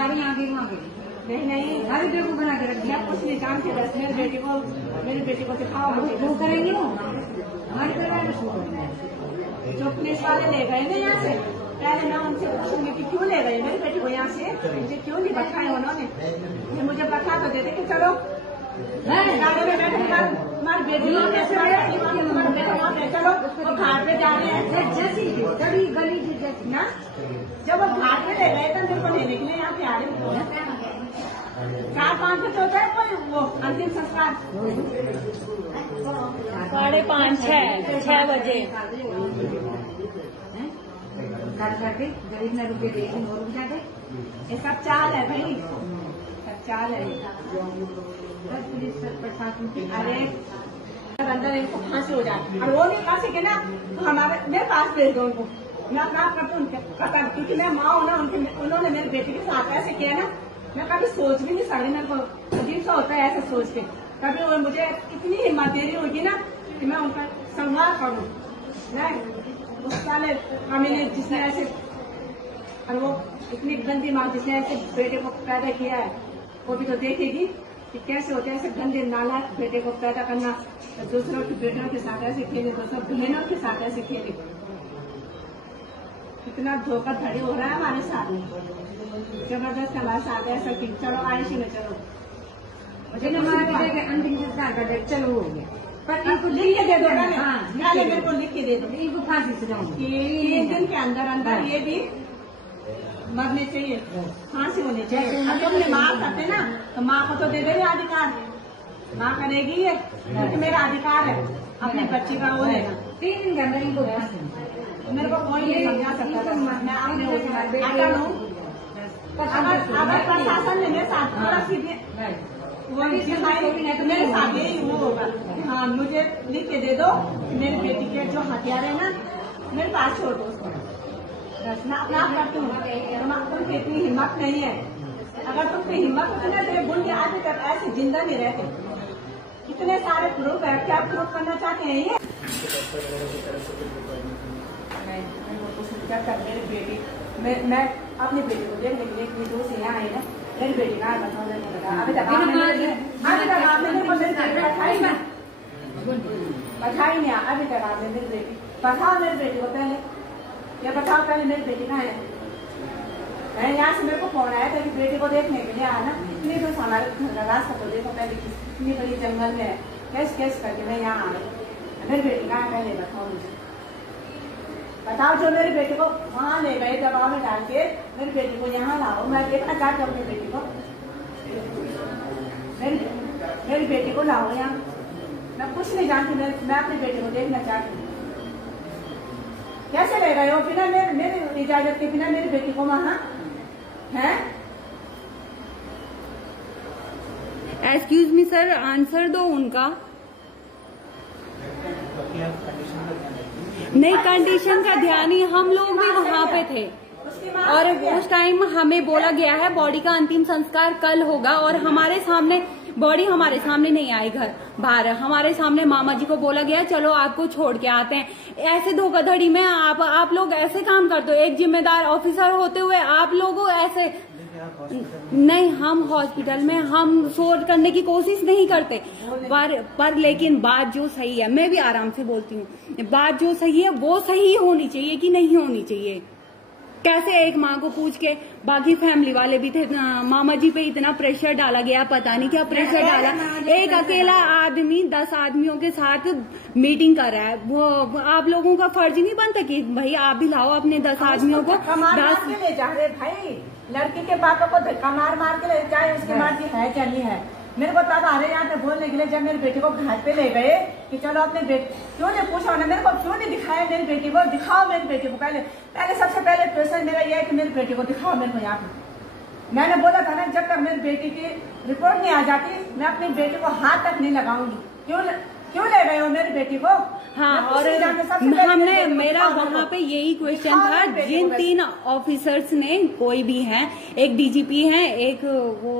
सारी आगे वहाँ पे नहीं हर बेटे को बना के रख दिया। कुछ नहीं जानते, बस मेरे बेटे को सिखाओ। वो करेंगे हमारे परिवार में शो करेंगे। जो पुलिस वाले ले गए ना यहाँ से, पहले मैं उनसे पूछूंगी कि क्यों ले गए मेरी बेटी को यहाँ से, मुझे क्यों नहीं बैठाया उन्होंने। मुझे बैठा तो देते कि चलो गाड़ी में बैठे तुम्हारी बेटी चलो वो घाट पे जा रहे हैं जैसी गली ना। जब वो घाट पे ले गए तो मेरे को लेने के लिए यहाँ पे आ रहे 4-5 बजे होता है कोई वो अंतिम संस्कार 5:30 6 बजे गरीब ने रुपये दे और रुक जाते। ये सब चाल है भाई, सब चाल है। पुलिस प्रशासन अरे अंदर इनको फांसी हो जाए और वो नहीं फांसी के ना तो हमारे मेरे पास भेज दो उनको। मैं अपना करता क्योंकि मैं माँ हूँ ना, उन्होंने मेरे बेटे के साथ ऐसे किया ना, मैं कभी सोच भी नहीं सकती। मेरे को अजीब सा होता है ऐसे सोच के। कभी वो मुझे इतनी हिम्मत दे रही होगी ना कि मैं उनका संवाद करूँ। मैं उस साले कमीने जिसने ऐसे और वो इतनी गंदी माँ जिसने ऐसे बेटे को पैदा किया है, वो भी तो देखेगी कि कैसे होते हैं ऐसे गंदे नालायक बेटे को पैदा करना, दूसरों की बेटियों के साथ ऐसे खेले, दूसरों बहनों के साथ ऐसे खेले। कितना धोखाधड़ी हो रहा है हमारे साथ में, जबरदस्त हमारे साथ ऐसा कि चलो आयुषी में चलो अंतिम संस्कार का डेट चलो हो गया, पर इनको लिख के दे दो ना। मेरे को लिख के दे दो, इनको फांसी सुनाऊंगी 3 दिन के अंदर ये भी मरने चाहिए, फांसी होनी चाहिए। अब तुमने माँ करते ना तो माँ को तो दे देंगे अधिकार, माँ करेगी ये क्योंकि मेरा अधिकार है अपनी बच्ची का वो लेना। 3 दिन के अंदर इनको मेरे को कोई नहीं समझा सकता। मैं आपने अगर प्रशासन ने मेरे साथ थोड़ा सीधे वो मेरे साथ यही वो होगा। हाँ मुझे लिख के दे दो, मेरी बेटी के जो हथियार है ना मेरे पास छोड़ दो उसको, बस मैं अपना आप करती हूँ। तुमकी इतनी हिम्मत नहीं है, अगर तुमकी हिम्मत होती ना तेरे बुन के आगे तक ऐसे जिंदा नहीं रहते। इतने सारे प्रूफ है, क्या प्रूफ करना चाहते हैं ये? मेरी बेटी मैं अपनी बेटी को देखने के लिए इतनी दूर से यहाँ आई ना, मेरी बेटी ना बताओ अभी तक आपने मेरी बेटी बताई नहीं। अभी तक आपने मेरी बेटी बताओ, मेरी बेटी को पहले ये बताओ, पहले मेरी बेटी कहाँ है? यहाँ से मेरे को फोन आया था कि बेटी को देखने के लिए आना, इतनी तो हमारे रास्ता को देखो पहले कितनी बड़ी जंगल में है, कैसे करके मैं यहाँ आ रही। मेरी बेटी कहाँ है पहले बताओ मुझे, बताओ। जो मेरी बेटी को वहाँ ले गए दबाव में डाल के, मेरी बेटी को यहाँ लाओ, मैं देखना चाहती हूँ अपनी बेटी को। मेरी बेटी को लाओ यहाँ, मैं कुछ नहीं जानती, मैं अपनी बेटी को देखना चाहती हूँ। कैसे ले गए हो बिना मेरी इजाजत के, बिना मेरी बेटी को वहाँ है? एक्सक्यूज मी सर, आंसर दो उनका। नहीं, कंडीशन का ध्यान ही, हम लोग भी वहाँ पे थे और उस टाइम हमें बोला गया है बॉडी का अंतिम संस्कार कल होगा, और हमारे सामने बॉडी हमारे सामने नहीं आई, घर बाहर हमारे सामने मामा जी को बोला गया चलो आपको छोड़ के आते हैं। ऐसे धोखाधड़ी में आप लोग ऐसे काम करते हो, एक जिम्मेदार ऑफिसर होते हुए आप लोगों ऐसे नहीं। हम हॉस्पिटल में हम शोर करने की कोशिश नहीं करते, पर लेकिन बात जो सही है, मैं भी आराम से बोलती हूँ, बात जो सही है वो सही होनी चाहिए कि नहीं होनी चाहिए। कैसे एक माँ को पूछ के, बाकी फैमिली वाले भी थे, मामा जी पे इतना प्रेशर डाला गया, पता नहीं क्या प्रेशर डाला। एक अकेला आदमी 10 आदमियों के साथ मीटिंग कर रहा है, वो आप लोगों का फर्ज नहीं बनता कि भाई आप भी लाओ अपने 10 आदमियों को। 10 के ले जा रहे भाई, लड़की के पापा को धक्का मार के ले जाए, उसके बाद है क्या नहीं है। मेरे को तब आ रहे यहाँ पे बोलने के लिए, जब मेरी बेटी को घर पे ले गए कि चलो अपने बेटी, क्यों नहीं पूछा उन्होंने मेरे को, क्यों नहीं दिखाया मेरी बेटी को? दिखाओ मेरी बेटी को पहले सबसे पहले क्वेश्चन मेरा ये है कि मेरी बेटी को दिखाओ मेरे को यहाँ पे। मैंने बोला था ना जब तक मेरी बेटी की रिपोर्ट नहीं आ जाती मैं अपनी बेटी को हाथ तक नहीं लगाऊंगी। क्यों ले गए हो मेरी बेटी को? हाँ, और हमने मेरा वहाँ पे यही क्वेश्चन था, जिन 3 ऑफिसर्स ने, कोई भी हैं, एक डीजीपी हैं, एक वो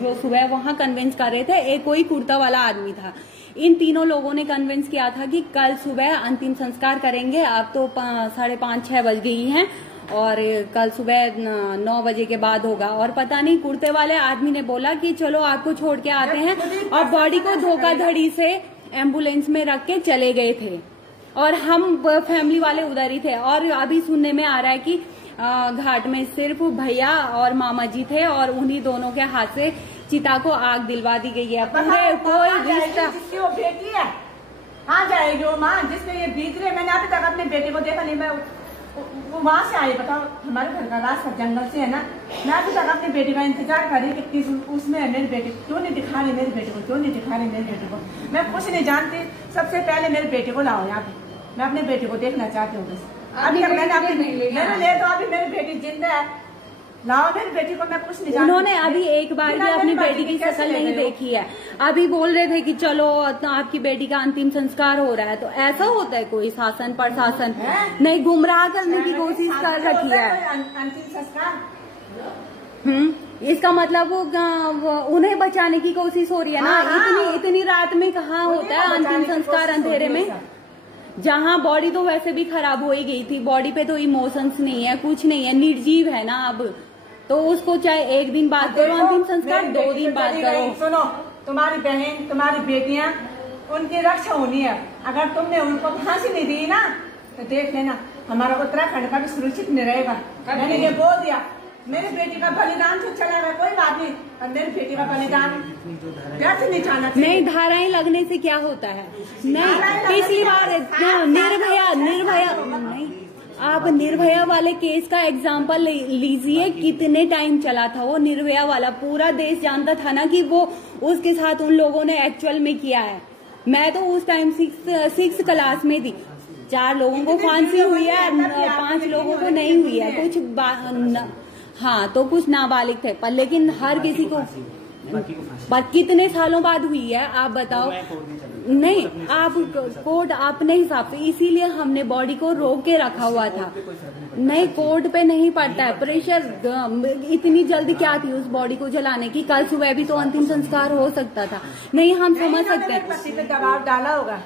जो सुबह वहाँ कन्विंस कर रहे थे, एक कोई कुर्ता वाला आदमी था, इन तीनों लोगों ने कन्विंस किया था कि कल सुबह अंतिम संस्कार करेंगे। अब तो 5:30-6 बज गई हैं और कल सुबह 9 बजे के बाद होगा। और पता नहीं कुर्ते वाले आदमी ने बोला कि चलो आपको छोड़ के आते हैं, और बॉडी को धोखाधड़ी से एम्बुलेंस में रख के चले गए थे, और हम फैमिली वाले उधर ही थे। और अभी सुनने में आ रहा है कि घाट में सिर्फ भैया और मामा जी थे, और उन्हीं दोनों के हाथ से चिता को आग दिलवा दी गई है। पूरे कोई रिश्ता जिसकी वो बेटी है कहाँ जाएगी वो माँ जिसने ये बीत रहे। मैंने अभी तक अपने बेटे को देखा नहीं। मैं वो वहाँ से आई, बताओ हमारे घर का रास्ता जंगल से है ना। मैं अभी तक अपने बेटे का इंतजार कर रही कि उसमें है मेरे बेटे क्यों नहीं दिखा रही मेरे बेटे को, क्यों नहीं दिखा रही मेरे बेटे को। मैं कुछ नहीं जानती, सबसे पहले मेरे बेटे को लाओ यहाँ पे, मैं अपने बेटे को देखना चाहती हूँ बस। अभी मैंने ले तो अभी मेरी बेटी जिंदा है, लाओ मेरी बेटी को। मैं कुछ नहीं जानती। उन्होंने अभी एक बार भी अपनी बेटी की शक्ल नहीं देखी है। अभी बोल रहे थे कि चलो आपकी बेटी का अंतिम संस्कार हो रहा है। तो ऐसा होता है कोई शासन प्रशासन नहीं गुमराह करने की कोशिश कर रखी है। अंतिम संस्कार इसका मतलब वो उन्हें बचाने की कोशिश हो रही है ना। इतनी रात में कहाँ होता है अंतिम संस्कार अंधेरे में, जहाँ बॉडी तो वैसे भी खराब हो ही गई थी। बॉडी पे तो इमोशंस नहीं है, कुछ नहीं है, निर्जीव है ना। अब तो उसको चाहे एक दिन बाद करो अंतिम संस्कार, 2 दिन बाद करो। सुनो, तुम्हारी बहन तुम्हारी बेटियां उनकी रक्षा होनी है। अगर तुमने उनको फांसी नहीं दी ना तो देख लेना हमारा उत्तराखंड का भी सुरक्षित नहीं रहेगा। मैंने ये बोल दिया, मेरी बेटी का बलिदान तो चला गया कोई बात नहीं, और मेरी बेटी का बलिदान व्यर्थ नहीं जाना चाहिए। नहीं, धाराएं लगने से क्या होता है। नहीं, पिछली बार निर्भया नहीं, आप निर्भया वाले केस का एग्जाम्पल लीजिए। कितने टाइम चला था वो निर्भया वाला, पूरा देश जानता था ना कि वो उसके साथ उन लोगों ने एक्चुअल में किया है। मैं तो उस टाइम 6th क्लास में थी। 4 लोगों को फांसी हुई है, 5 लोगों को नहीं हुई है। कुछ हाँ तो कुछ नाबालिग थे, पर लेकिन हर किसी को पर कितने सालों बाद हुई है आप बताओ। नहीं, आप कोर्ट अपने हिसाब से, इसीलिए हमने बॉडी को रोक के रखा हुआ था। नहीं, कोर्ट पे नहीं पड़ता है प्रेशर। इतनी जल्दी क्या थी उस बॉडी को जलाने की? कल सुबह भी तो अंतिम संस्कार हो सकता था। नहीं, हम समझ सकते हैं पति पे दबाव डाला होगा।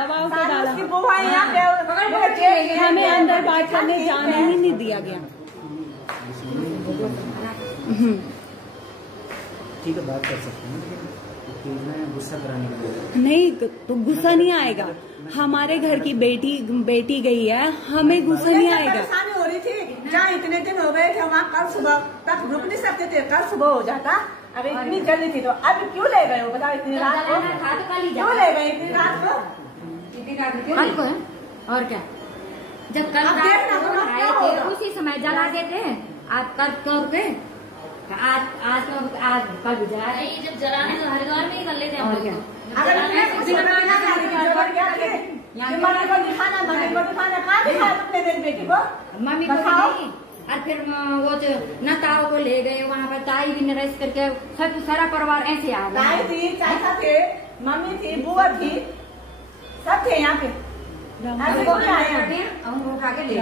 दबाव से डाला, हमें अंदर बात करने जाने ही नहीं दिया गया। ठीक है, बात कर सकते हैं, लेकिन गुस्सा कराने का नहीं तो गुस्सा नहीं आएगा। हमारे घर की बेटी गई है, हमें गुस्सा नहीं आएगा। परेशानी हो रही थी, जहाँ इतने दिन हो गए थे वहाँ कल सुबह तक रुक नहीं सकते थे, कल सुबह हो जाता। अब इतनी जल्दी थी तो अब क्यों ले गए हो बताओ? इतनी रात को क्यों ले गए? इतनी रात को और क्या, जब कल आए थे उसी समय जला देते। आज कल करके आज कल भी जला रहे। जब जलाने तो हरिद्वार में ही कर लेते हैं। अगर बेटी को मम्मी को नहीं, और फिर वो न ताऊ को ले गए वहाँ पर, ताई भी नरेश करके सब सारा परिवार ऐसे आ गया। ताई थी, चाचा थे, मम्मी थी, बुआ थी, सब थे यहाँ पे। उठा के ले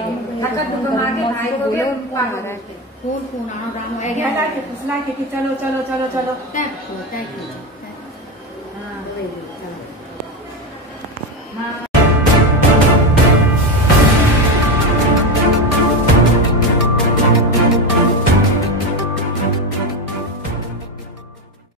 खून आना फुसला के चलो चलो चलो चलो। Thank you. हाँ।